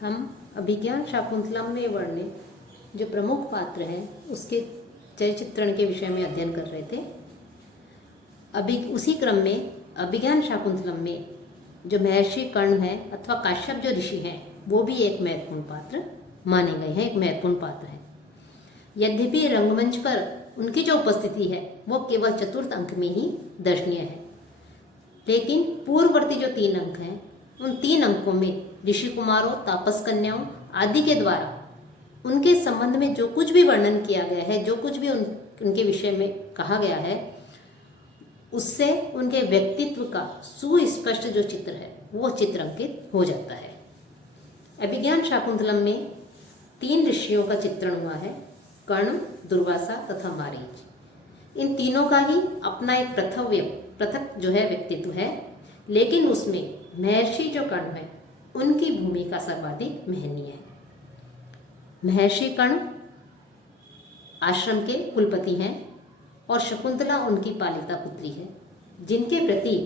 हम अभिज्ञान शाकुंतलम में वर्णित जो प्रमुख पात्र हैं उसके चरित्रण के विषय में अध्ययन कर रहे थे। उसी क्रम में अभिज्ञान शाकुंतलम में जो महर्षि कर्ण है अथवा काश्यप जो ऋषि हैं वो भी एक महत्वपूर्ण पात्र माने गए हैं, एक महत्वपूर्ण पात्र है। यद्यपि रंगमंच पर उनकी जो उपस्थिति है वो केवल चतुर्थ अंक में ही दर्शनीय है, लेकिन पूर्ववर्ती जो 3 अंक हैं उन 3 अंकों में ऋषि कुमारों, तापस कन्याओं आदि के द्वारा उनके संबंध में जो कुछ भी वर्णन किया गया है, जो कुछ भी उनके विषय में कहा गया है, उससे उनके व्यक्तित्व का सुस्पष्ट जो चित्र है वो चित्र अंकित हो जाता है। अभिज्ञान शाकुंतलम में 3 ऋषियों का चित्रण हुआ है, कर्ण, दुर्वासा तथा मारीच। इन तीनों का ही अपना एक पृथक जो है व्यक्तित्व है, लेकिन उसमें महर्षि जो कर्ण है उनकी भूमिका सर्वाधिक महनीय है। महर्षि कर्ण आश्रम के कुलपति हैं और शकुंतला उनकी पालिता पुत्री है, जिनके प्रति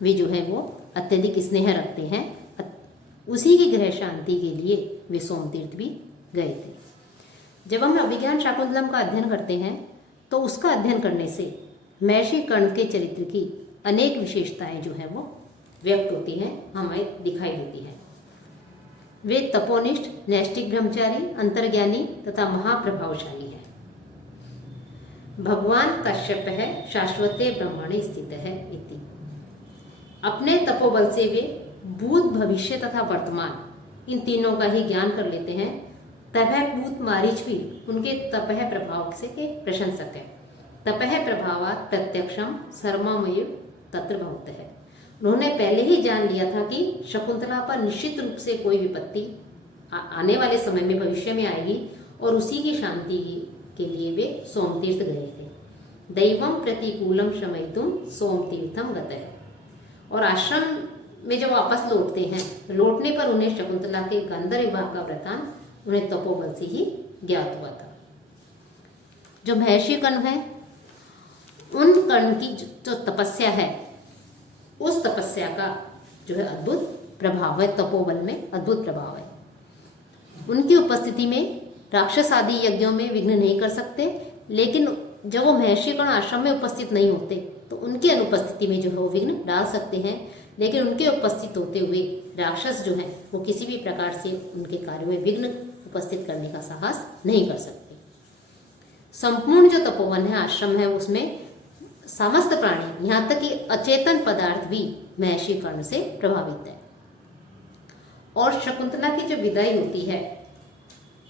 वे जो है वो अत्यधिक स्नेह रखते हैं। उसी की ग्रह शांति के लिए वे सोमतीर्थ भी गए थे। जब हम अभिज्ञान शाकुंतलम का अध्ययन करते हैं तो उसका अध्ययन करने से महर्षि कर्ण के चरित्र की अनेक विशेषताएं जो है वो व्यक्त होती हैं, हमें दिखाई देती हैं। वे तपोनिष्ठ, नैष्ठिक ब्रह्मचारी, अंतर्ज्ञानी तथा महाप्रभावशाली है। भगवान कश्यप है शाश्वते ब्रह्मणे स्थित है इति। अपने तपोबल से वे भूत, भविष्य तथा वर्तमान इन तीनों का ही ज्ञान कर लेते हैं। तपह भूत मारीच भी उनके तपह प्रभाव से के प्रशंसक है। तपह प्रभावात प्रत्यक्षम सर्वमय तत्र भवत है। उन्होंने पहले ही जान लिया था कि शकुंतला पर निश्चित रूप से कोई विपत्ति आने वाले समय में भविष्य में आएगी और उसी की शांति के लिए वे सोमतीर्थ गए थे। दैवम प्रतिकूलम शमयितुम सोमतीर्थम गतः। और आश्रम में जब वापस लौटते हैं, लौटने पर उन्हें शकुंतला के गंधर्व विवाह का वृतांत उन्हें तपोबल से ही ज्ञात हुआ था। जो महर्षि कर्ण है, उन कर्ण की जो तपस्या है, उस तपस्या का जो है अद्भुत प्रभाव है, तपोबल में अद्भुत प्रभाव है। उनकी उपस्थिति में राक्षस आदि यज्ञों में विघ्न नहीं कर सकते, लेकिन जब वो महर्षि कर्ण आश्रम में उपस्थित नहीं होते तो उनकी अनुपस्थिति में जो है वो विघ्न डाल सकते हैं, लेकिन उनके उपस्थित होते हुए राक्षस जो है वो किसी भी प्रकार से उनके कार्य में विघ्न उपस्थित करने का साहस नहीं कर सकते। संपूर्ण जो तपोवन है, आश्रम है, उसमें समस्त प्राणी, यहाँ तक कि अचेतन पदार्थ भी महर्षि कर्ण से प्रभावित है। और शकुंतला की जो विदाई होती है,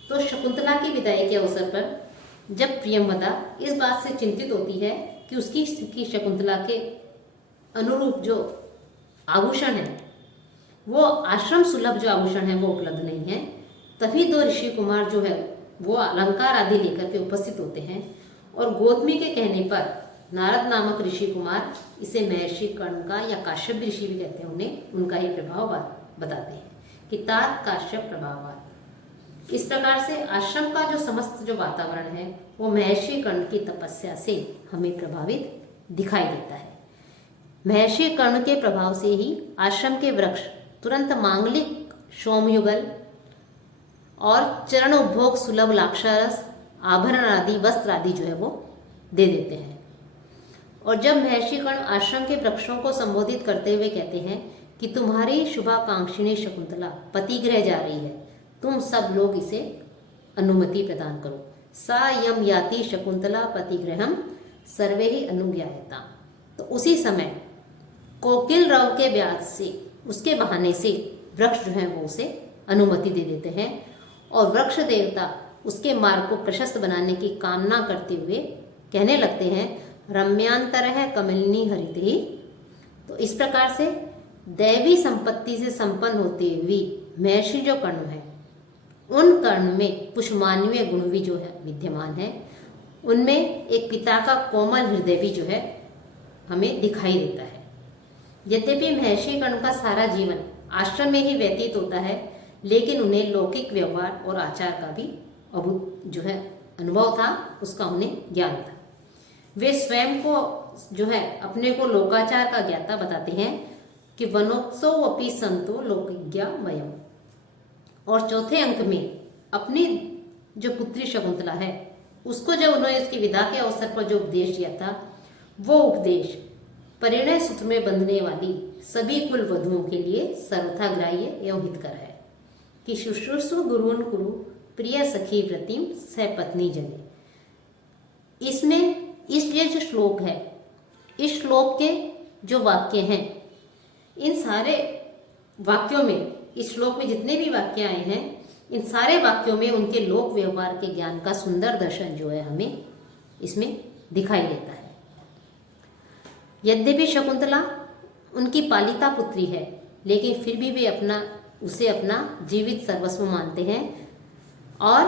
तो शकुंतला की विदाई के अवसर पर जब प्रियंवदा इस बात से चिंतित होती है कि उसकी शकुंतला के अनुरूप जो आभूषण है, वो आश्रम सुलभ जो आभूषण है वो उपलब्ध नहीं है, तभी 2 ऋषि कुमार जो है वो अलंकार आदि लेकर के उपस्थित होते हैं। और गौतमी के कहने पर नारद नामक ऋषि कुमार इसे महर्षि कर्ण का या काश्यप ऋषि भी कहते हैं, उन्हें उनका ही प्रभाव बताते हैं कि तात काश्यप प्रभावात। इस प्रकार से आश्रम का जो समस्त जो वातावरण है वो महर्षि कर्ण की तपस्या से हमें प्रभावित दिखाई देता है। महर्षि कर्ण के प्रभाव से ही आश्रम के वृक्ष तुरंत मांगलिक सोमयुगल और चरण उपभोग सुलभ लाक्षारस, आभरण आदि, वस्त्र आदि जो है वो दे देते हैं। और जब महर्षि कर्ण आश्रम के वृक्षों को संबोधित करते हुए कहते हैं कि तुम्हारी शुभाकांक्षिणी शकुंतला पतिगृह जा रही है, तुम सब लोग इसे अनुमति प्रदान करो। सा यम याति शकुंतला पतिगृहम सर्वे ही अनुज्ञायता। तो उसी समय कोकिल रव के ब्याज से, उसके बहाने से वृक्ष जो है वो उसे अनुमति दे देते हैं और वृक्ष देवता उसके मार्ग को प्रशस्त बनाने की कामना करते हुए कहने लगते हैं रम्यांतर है कमलिनी हरित ही। तो इस प्रकार से दैवी संपत्ति से संपन्न होते हुए महर्षि जो कर्ण है, उन कर्ण में पुष्मान्वय गुण भी जो है विद्यमान है। उनमें एक पिता का कोमल हृदय भी जो है हमें दिखाई देता है। यद्यपि महर्षि कर्ण का सारा जीवन आश्रम में ही व्यतीत होता है, लेकिन उन्हें लौकिक व्यवहार और आचार का भी जो है अनुभव था, उसका उन्हें ज्ञान था। वे स्वयं को जो है अपने को लोकाचार का ज्ञाता बताते हैं कि वनोत्सव अपि संतो लोकज्ञा मयम। और चौथे अंक में अपनी जो पुत्री शकुंतला है उसको जब उन्होंने इसकी विदा के अवसर पर जो उपदेश दिया था, वो उपदेश परिणय सूत्र में बंधने वाली सभी कुल वधुओं के लिए सर्वथा ग्राह्य एवं हितकर है कि शुश्रूषु गुरुन कुरु प्रिय सखी व्रतिम सपत्नी जने। इसमें ये जो श्लोक है, इस श्लोक के जो वाक्य हैं, इन सारे वाक्यों में, इस श्लोक में जितने भी वाक्य आए हैं, इन सारे वाक्यों में उनके लोक व्यवहार के ज्ञान का सुंदर दर्शन जो है हमें इसमें दिखाई देता है। यद्यपि शकुंतला उनकी पालिता पुत्री है, लेकिन फिर भी वे उसे अपना जीवित सर्वस्व मानते हैं और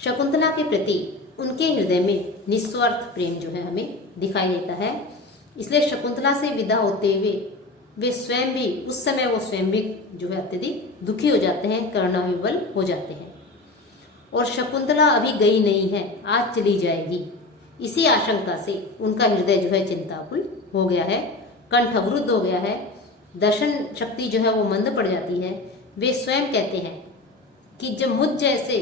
शकुंतला के प्रति उनके हृदय में निस्वार्थ प्रेम जो है हमें दिखाई देता है। इसलिए शकुंतला से विदा होते हुए वे स्वयं भी, उस समय वो स्वयं भी जो है अत्यधिक दुखी हो जाते हैं, कर्णविवल हो जाते हैं। और शकुंतला अभी गई नहीं है, आज चली जाएगी, इसी आशंका से उनका हृदय जो है चिंताकुल हो गया है, कंठ अवरुद्ध हो गया है, दर्शन शक्ति जो है वो मंद पड़ जाती है। वे स्वयं कहते हैं कि जब मुझ जैसे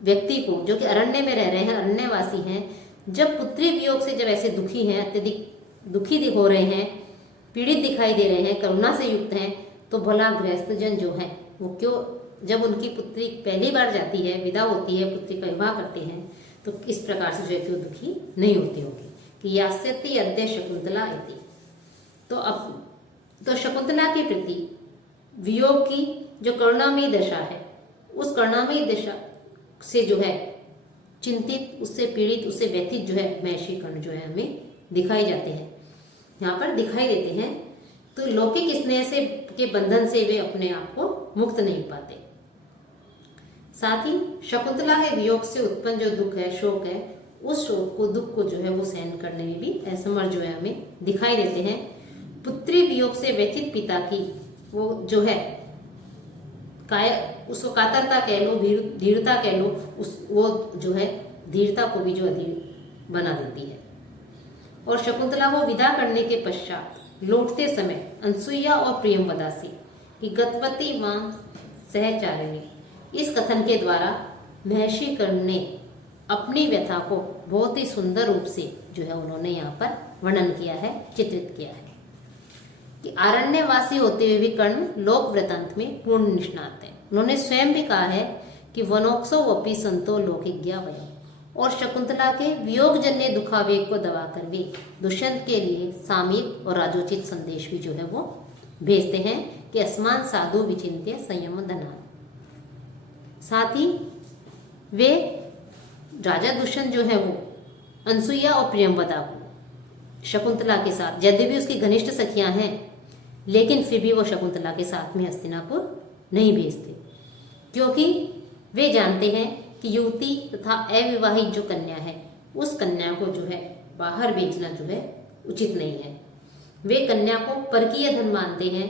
व्यक्ति को, जो कि अरण्य में रह रहे हैं, अरण्यवासी हैं, जब पुत्री वियोग से जब ऐसे दुखी हैं, अत्यधिक दुखी हो रहे हैं, पीड़ित दिखाई दे रहे हैं, करुणा से युक्त हैं, तो भला गृहस्थजन जो है वो क्यों, जब उनकी पुत्री पहली बार जाती है, विदा होती है, पुत्री का विवाह करते हैं, तो इस प्रकार से जो है क्यों दुखी नहीं होती होगी कि यास्यति अद्य शकुंतला इति। तो शकुंतला के प्रति वियोग की जो करुणामयी दशा है, उस करुणामयी दशा से जो है चिंतित, उससे पीड़ित, उससे व्यथित जो है महर्षि कर्ण जो है हमें दिखाई जाते हैं, यहाँ पर दिखाई देते हैं। तो लौकिक स्नेह से के बंधन से वे अपने आप को मुक्त नहीं पाते। साथ ही शकुंतला के वियोग से उत्पन्न जो दुख है, शोक है, उस शोक को, दुख को जो है वो सहन करने में भी असमर्थ जो है हमें दिखाई देते हैं। पुत्री वियोग से व्यथित पिता की वो जो है उसको कातरता कह लो, धीरता कह लो, वो जो है धीरता को भी जो अधीर बना देती है। और शकुंतला को विदा करने के पश्चात लौटते समय अनसुईया और प्रियंवदा से कि गतवती मां सहचारिणी, इस कथन के द्वारा महर्षि कर्ण ने अपनी व्यथा को बहुत ही सुंदर रूप से जो है उन्होंने यहाँ पर वर्णन किया है, चित्रित किया है कि अरण्यवासी होते हुए भी कर्ण लोक वृतांत में पूर्ण निष्णात है। उन्होंने स्वयं भी कहा है कि वनोत्सव अपि संतो लोकिज्ञा वयम्, और शकुंतला के वियोगजन्य दुखावेग को दबाकर वे दुष्यंत के लिए सामयिक और राजोचित संदेश भी जो है वो भेजते हैं कि अस्मान साधु विचिंत्य संयम धना। साथ ही वे राजा दुष्यंत जो है वो अनसुईया और प्रियंवदा को शकुंतला के साथ, यद्यपि उसकी घनिष्ठ सखियां हैं, लेकिन फिर भी वो शकुंतला के साथ में हस्तिनापुर नहीं भेजते, क्योंकि वे जानते हैं कि युवती तथा अविवाहित जो कन्या है, उस कन्या को जो है बाहर भेजना जो है उचित नहीं है। वे कन्या को परकीय धन मानते हैं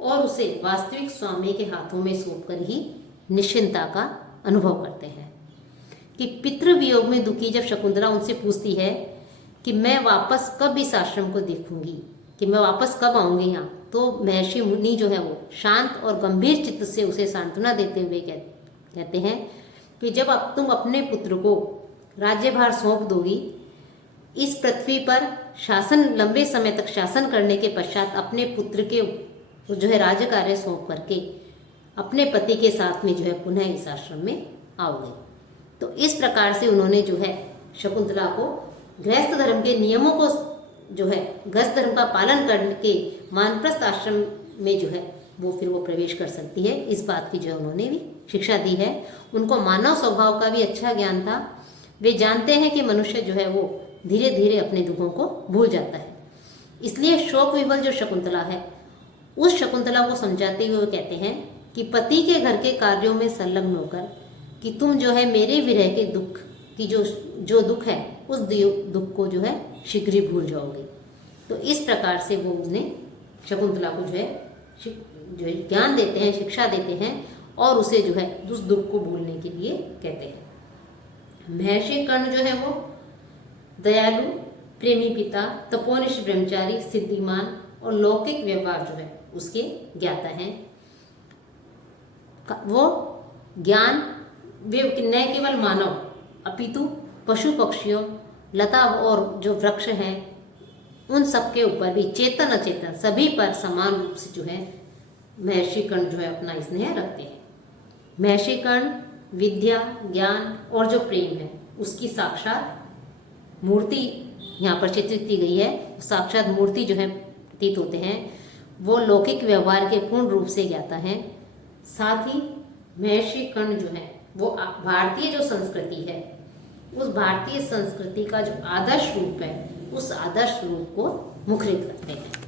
और उसे वास्तविक स्वामी के हाथों में सौंपकर ही निश्चिंता का अनुभव करते हैं। कि पितृवियोग में दुखी जब शकुंतला उनसे पूछती है कि मैं वापस कब इस आश्रम को देखूंगी, कि मैं वापस कब आऊंगी यहाँ, तो महर्षि मुनि जो है वो शांत और गंभीर चित्त से उसे सांत्वना देते हुए कहते हैं कि जब तुम अपने पुत्र को राज्यभार सौंप दोगी, इस पृथ्वी पर शासन, लंबे समय तक शासन करने के पश्चात अपने पुत्र के जो है राज्य कार्य सौंप करके अपने पति के साथ में जो है पुनः इस आश्रम में आओगे। तो इस प्रकार से उन्होंने जो है शकुंतला को गृहस्थ धर्म के नियमों को जो है गृहस्थ धर्म का पालन करके वानप्रस्थ आश्रम में जो है वो फिर वो प्रवेश कर सकती है, इस बात की जो है उन्होंने भी शिक्षा दी है। उनको मानव स्वभाव का भी अच्छा ज्ञान था। वे जानते हैं कि मनुष्य जो है वो धीरे धीरे अपने दुखों को भूल जाता है। इसलिए शोक विवल जो शकुंतला है, उस शकुंतला को समझाते हुए कहते हैं कि पति के घर के कार्यों में संलग्न होकर कि तुम जो है मेरे विरह के दुख की जो दुख है, उस दुख को जो है शीघ्र ही भूल जाओगे। तो इस प्रकार से वो उन्हें शकुंतला को जो है ज्ञान देते हैं, शिक्षा देते हैं और उसे जो है उस दुख को भूलने के लिए कहते हैं। महर्षि कर्ण जो है वो दयालु, प्रेमी पिता, तपोनिष्ठ ब्रह्मचारी, सिद्धिमान और लौकिक व्यवहार जो है उसके ज्ञाता हैं। वो ज्ञान वे न केवल मानव अपितु पशु पक्षियों, लता और जो वृक्ष हैं उन सबके ऊपर भी, चेतन अचेतन सभी पर समान रूप से जो है महर्षि कर्ण जो है अपना स्नेह रखते हैं। महर्षि कर्ण विद्या, ज्ञान और जो प्रेम है उसकी साक्षात मूर्ति यहाँ पर चित्रित की गई है। साक्षात मूर्ति जो है प्रतीत होते हैं। वो लौकिक व्यवहार के पूर्ण रूप से ज्ञाता है। साथ ही महर्षि कर्ण जो है वो भारतीय जो संस्कृति है उस भारतीय संस्कृति का जो आदर्श रूप है उस आदर्श रूप को मुखरित करते हैं।